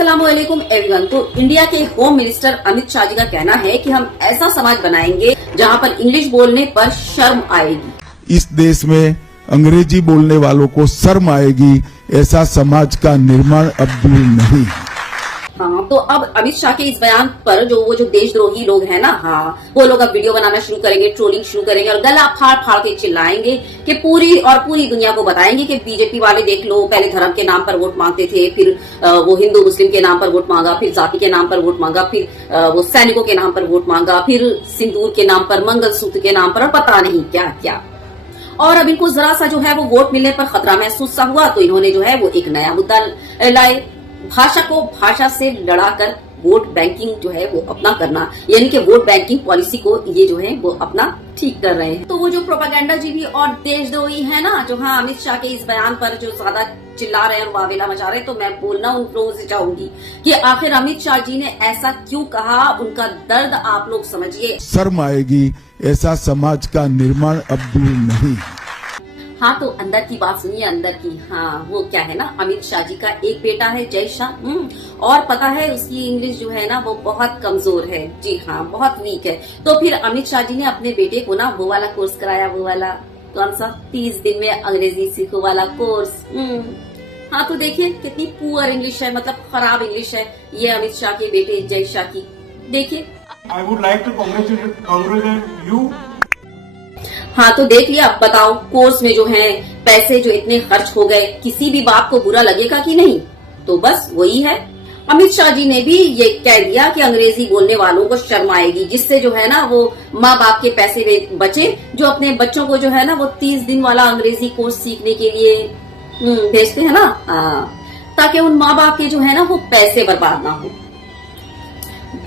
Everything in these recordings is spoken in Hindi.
अस्सलामुअलैकुम एवरीवन। तो इंडिया के होम मिनिस्टर अमित शाह जी का कहना है कि हम ऐसा समाज बनाएंगे जहां पर इंग्लिश बोलने पर शर्म आएगी। इस देश में अंग्रेजी बोलने वालों को शर्म आएगी, ऐसा समाज का निर्माण अब दूर नहीं। हाँ, तो अब अमित शाह के इस बयान पर जो देशद्रोही लोग हैं ना, हाँ, वो लोग अब वीडियो बनाना शुरू करेंगे, ट्रोलिंग शुरू करेंगे और गला फाड़ फाड़ के चिल्लाएंगे कि पूरी दुनिया को बताएंगे कि बीजेपी वाले देख लो, पहले धर्म के नाम पर वोट मांगते थे, फिर वो हिंदू मुस्लिम के नाम पर वोट मांगा, फिर जाति के नाम पर वोट मांगा, फिर वो सैनिकों के नाम पर वोट मांगा, फिर सिंदूर के नाम पर, मंगलसूत्र के नाम पर और पता नहीं क्या क्या। और अब इनको जरा सा जो है वो वोट मिलने पर खतरा महसूस सा हुआ, तो इन्होंने जो है वो एक नया मुद्दा लाए, भाषा को भाषा से लड़ाकर वोट बैंकिंग जो है वो अपना करना, यानी कि वोट बैंकिंग पॉलिसी को ये जो है वो अपना ठीक कर रहे हैं। तो वो जो प्रोपेगेंडा जीवी और देशद्रोही है ना, जो हाँ अमित शाह के इस बयान पर जो ज्यादा चिल्ला रहे हैं और वावेला मचा रहे हैं, तो मैं बोलना उन लोगों से चाहूंगी कि आखिर अमित शाह जी ने ऐसा क्यों कहा, उनका दर्द आप लोग समझिए। शर्म आएगी, ऐसा समाज का निर्माण अब दूर नहीं। हाँ, तो अंदर की बात सुनिए, अंदर की। हाँ, वो क्या है ना, अमित शाह जी का एक बेटा है जय शाह, और पता है उसकी इंग्लिश जो है ना वो बहुत कमजोर है। जी हाँ, बहुत वीक है। तो फिर अमित शाह जी ने अपने बेटे को ना वो वाला कोर्स कराया, वो वाला कौन सा, 30 दिन में अंग्रेजी सीखो वाला कोर्स। हाँ, तो देखिए कितनी पुअर इंग्लिश है, मतलब खराब इंग्लिश है ये अमित शाह के बेटे जय शाह की। देखिए, I would like to congratulate you. हाँ, तो देख लिया। अब बताओ, कोर्स में जो है पैसे जो इतने खर्च हो गए, किसी भी बाप को बुरा लगेगा कि नहीं? तो बस वही है, अमित शाह जी ने भी ये कह दिया कि अंग्रेजी बोलने वालों को शर्म आएगी, जिससे जो है ना वो माँ बाप के पैसे बचे, जो अपने बच्चों को जो है ना वो 30 दिन वाला अंग्रेजी कोर्स सीखने के लिए भेजते हैं ना, ताकि उन माँ बाप के जो है ना वो पैसे बर्बाद ना हो।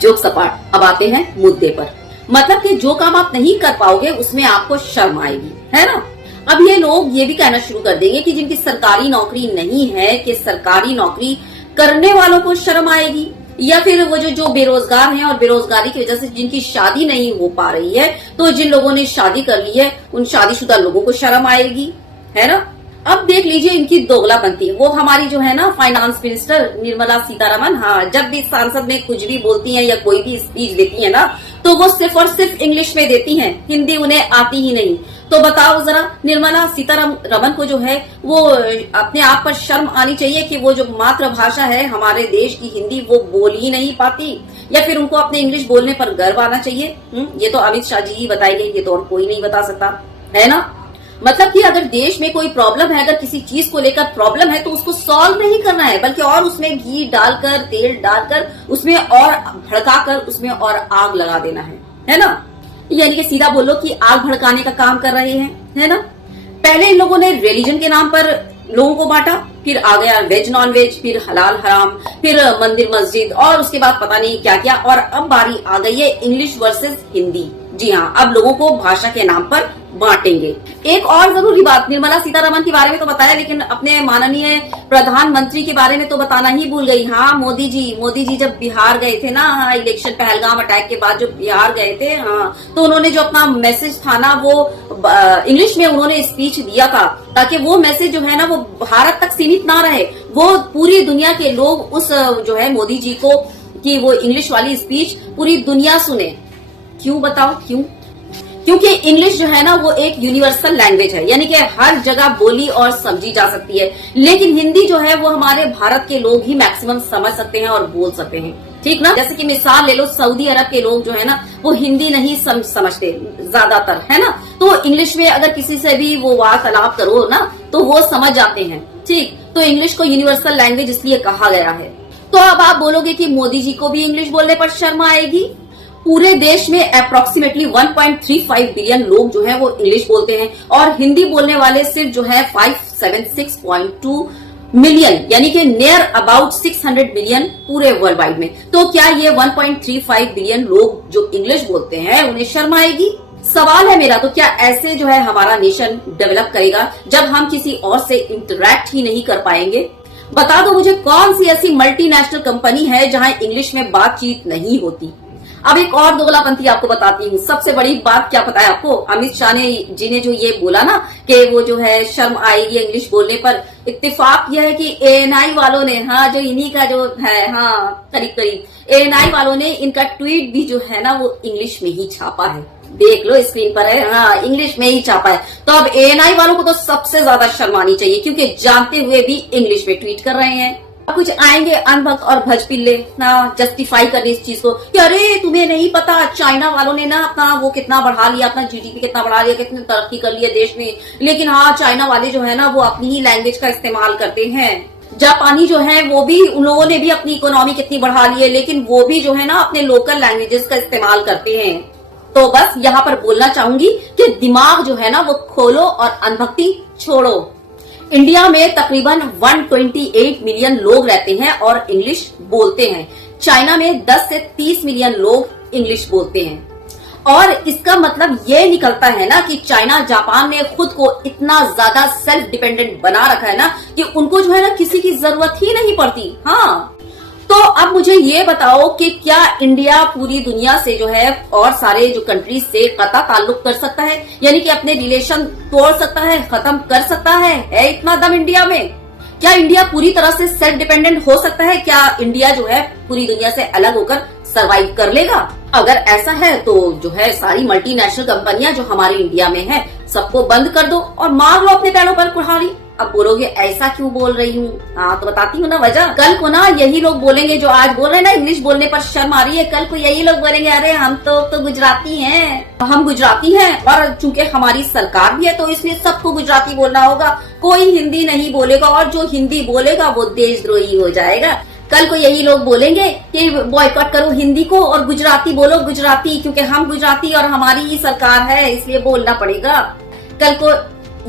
जोक सपाट। अब आते हैं मुद्दे पर, मतलब कि जो काम आप नहीं कर पाओगे उसमें आपको शर्म आएगी, है ना। अब ये लोग ये भी कहना शुरू कर देंगे कि जिनकी सरकारी नौकरी नहीं है, कि सरकारी नौकरी करने वालों को शर्म आएगी, या फिर वो जो बेरोजगार हैं और बेरोजगारी की वजह से जिनकी शादी नहीं हो पा रही है, तो जिन लोगों ने शादी कर ली है उन शादीशुदा लोगों को शर्म आएगी, है ना। अब देख लीजिए इनकी दोगलापंती। वो हमारी जो है ना फाइनेंस मिनिस्टर निर्मला सीतारमण, हाँ, जब भी सांसद में कुछ भी बोलती हैं या कोई भी स्पीच देती है ना, तो वो सिर्फ और सिर्फ इंग्लिश में देती हैं, हिंदी उन्हें आती ही नहीं। तो बताओ जरा, निर्मला सीतारमण को जो है वो अपने आप पर शर्म आनी चाहिए कि वो जो मातृभाषा है हमारे देश की हिंदी वो बोल ही नहीं पाती, या फिर उनको अपने इंग्लिश बोलने पर गर्व आना चाहिए? ये तो अमित शाह जी ही बताएंगे, ये तो और कोई नहीं बता सकता, है ना। मतलब कि अगर देश में कोई प्रॉब्लम है, अगर किसी चीज को लेकर प्रॉब्लम है, तो उसको सॉल्व नहीं करना है, बल्कि और उसमें घी डालकर, तेल डालकर, उसमें और भड़काकर उसमें और आग लगा देना है ना। यानी कि सीधा बोलो कि आग भड़काने का काम कर रहे हैं, है ना। पहले इन लोगों ने रिलीजन के नाम पर लोगों को बांटा, फिर आ गया वेज नॉन वेज, फिर हलाल हराम, फिर मंदिर मस्जिद, और उसके बाद पता नहीं क्या क्या, और अब बारी आ गई है इंग्लिश वर्सेस हिंदी। जी हाँ, अब लोगों को भाषा के नाम पर बांटेंगे। एक और जरूरी बात, निर्मला सीतारमण के बारे में तो बताया, लेकिन अपने माननीय प्रधानमंत्री के बारे में तो बताना ही भूल गई। हाँ, मोदी जी जब बिहार गए थे ना, हाँ, इलेक्शन पहलगाम अटैक के बाद जो बिहार गए थे, हाँ, तो उन्होंने जो अपना मैसेज था ना वो इंग्लिश में उन्होंने स्पीच दिया था, ताकि वो मैसेज जो है ना वो भारत तक सीमित ना रहे, वो पूरी दुनिया के लोग उस जो है मोदी जी को की वो इंग्लिश वाली स्पीच पूरी दुनिया सुने। क्यों बताओ, क्यों? क्योंकि इंग्लिश जो है ना वो एक यूनिवर्सल लैंग्वेज है, यानी कि हर जगह बोली और समझी जा सकती है, लेकिन हिंदी जो है वो हमारे भारत के लोग ही मैक्सिमम समझ सकते हैं और बोल सकते हैं, ठीक ना। जैसे कि मिसाल ले लो, सऊदी अरब के लोग जो है ना वो हिंदी नहीं समझते ज्यादातर, है ना। तो इंग्लिश में अगर किसी से भी वो वार्तालाप करो ना तो वो समझ जाते हैं, ठीक। तो इंग्लिश को यूनिवर्सल लैंग्वेज इसलिए कहा गया है। तो अब आप बोलोगे कि मोदी जी को भी इंग्लिश बोलने पर शर्म आएगी। पूरे देश में अप्रोक्सीमेटली 1.35 बिलियन लोग जो है वो इंग्लिश बोलते हैं, और हिंदी बोलने वाले सिर्फ जो है 576.2 मिलियन, यानी कि नियर अबाउट 600 मिलियन पूरे वर्ल्ड वाइड में। तो क्या ये 1.35 बिलियन लोग जो इंग्लिश बोलते हैं उन्हें शर्म आएगी? सवाल है मेरा, तो क्या ऐसे जो है हमारा नेशन डेवलप करेगा जब हम किसी और से इंटरैक्ट ही नहीं कर पाएंगे? बता दो मुझे, कौन सी ऐसी मल्टीनेशनल कंपनी है जहां इंग्लिश में बातचीत नहीं होती? अब एक और दोगलापंथी आपको बताती हूँ। सबसे बड़ी बात क्या पता है आपको, अमित शाह जी ने जो ये बोला ना कि वो जो है शर्म आएगी इंग्लिश बोलने पर, इत्तेफाक यह है कि एएनआई वालों ने, हाँ जो इन्हीं का जो है, हाँ करीब करीब एएनआई वालों ने इनका ट्वीट भी जो है ना वो इंग्लिश में ही छापा है। देख लो स्क्रीन पर है, हाँ इंग्लिश में ही छापा है। तो अब एएनआई वालों को तो सबसे ज्यादा शर्म आनी चाहिए, क्योंकि जानते हुए भी इंग्लिश में ट्वीट कर रहे हैं। कुछ आएंगे अनभक्त और भजपिल्ले ना जस्टिफाई करने इस चीज को कि अरे तुम्हें नहीं पता चाइना वालों ने ना अपना वो कितना बढ़ा लिया, अपना जीडीपी कितना बढ़ा लिया, कितनी तरक्की कर लिया देश में, लेकिन हाँ चाइना वाले जो है ना वो अपनी ही लैंग्वेज का इस्तेमाल करते हैं। जापानी जो है वो भी, उन लोगों ने भी अपनी इकोनॉमी कितनी बढ़ा ली है, लेकिन वो भी जो है ना अपने लोकल लैंग्वेजेस का इस्तेमाल करते हैं। तो बस यहाँ पर बोलना चाहूंगी कि दिमाग जो है ना वो खोलो और अनभक्ति छोड़ो। इंडिया में तकरीबन 128 मिलियन लोग रहते हैं और इंग्लिश बोलते हैं। चाइना में 10 से 30 मिलियन लोग इंग्लिश बोलते हैं। और इसका मतलब ये निकलता है ना कि चाइना जापान ने खुद को इतना ज्यादा सेल्फ डिपेंडेंट बना रखा है ना कि उनको जो है ना किसी की जरूरत ही नहीं पड़ती। हाँ, तो अब मुझे ये बताओ कि क्या इंडिया पूरी दुनिया से जो है और सारे जो कंट्रीज से कता ताल्लुक कर सकता है, यानी कि अपने रिलेशन तोड़ सकता है, खत्म कर सकता है इतना दम इंडिया में? क्या इंडिया पूरी तरह से सेल्फ डिपेंडेंट हो सकता है? क्या इंडिया जो है पूरी दुनिया से अलग होकर सरवाइव कर लेगा? अगर ऐसा है तो जो है सारी मल्टीनेशनल कंपनियां जो हमारे इंडिया में है सबको बंद कर दो और मार लो अपने पैरों पर कुल्हाड़ी। अब बोलोगे ऐसा क्यों बोल रही हूँ? हाँ तो बताती हूँ ना वजह। कल को ना यही लोग बोलेंगे जो आज बोल रहे हैं ना इंग्लिश बोलने पर शर्म आ रही है, कल को यही लोग बोलेंगे अरे हम तो गुजराती हैं, हम गुजराती हैं और चूंकि हमारी सरकार भी है तो इसलिए सबको गुजराती बोलना होगा, कोई हिंदी नहीं बोलेगा और जो हिंदी बोलेगा वो देशद्रोही हो जाएगा। कल को यही लोग बोलेंगे कि बॉयकॉट करो हिंदी को और गुजराती बोलो गुजराती, क्योंकि हम गुजराती और हमारी ही सरकार है इसलिए बोलना पड़ेगा। कल को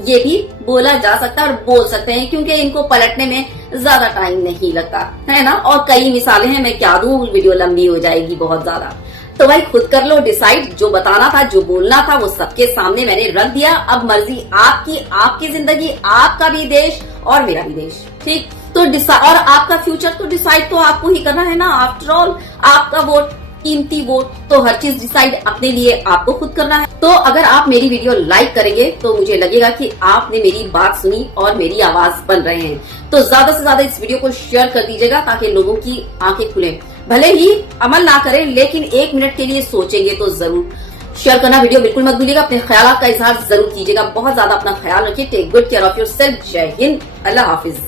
ये भी बोला जा सकता है और बोल सकते हैं क्योंकि इनको पलटने में ज्यादा टाइम नहीं लगता है ना। और कई मिसालें हैं, मैं क्या दूं, वीडियो लंबी हो जाएगी बहुत ज्यादा। तो भाई खुद कर लो डिसाइड, जो बताना था जो बोलना था वो सबके सामने मैंने रख दिया। अब मर्जी आपकी, आपकी जिंदगी, आपका भी देश और मेरा भी देश, ठीक। तो और आपका फ्यूचर तो डिसाइड तो आपको ही करना है ना, आफ्टर ऑल आपका वोट कीमती वोट, तो हर चीज डिसाइड अपने लिए आपको खुद करना है। तो अगर आप मेरी वीडियो लाइक करेंगे तो मुझे लगेगा कि आपने मेरी बात सुनी और मेरी आवाज बन रहे हैं। तो ज्यादा से ज्यादा इस वीडियो को शेयर कर दीजिएगा ताकि लोगों की आंखें खुले। भले ही अमल ना करें लेकिन 1 मिनट के लिए सोचेंगे तो जरूर। शेयर करना वीडियो बिल्कुल मत भूलिएगा, अपने ख्याल का इजहार जरूर कीजिएगा। बहुत ज्यादा अपना ख्याल रखिए। Take good care of yourself. जय हिंद, अल्लाह हाफिज।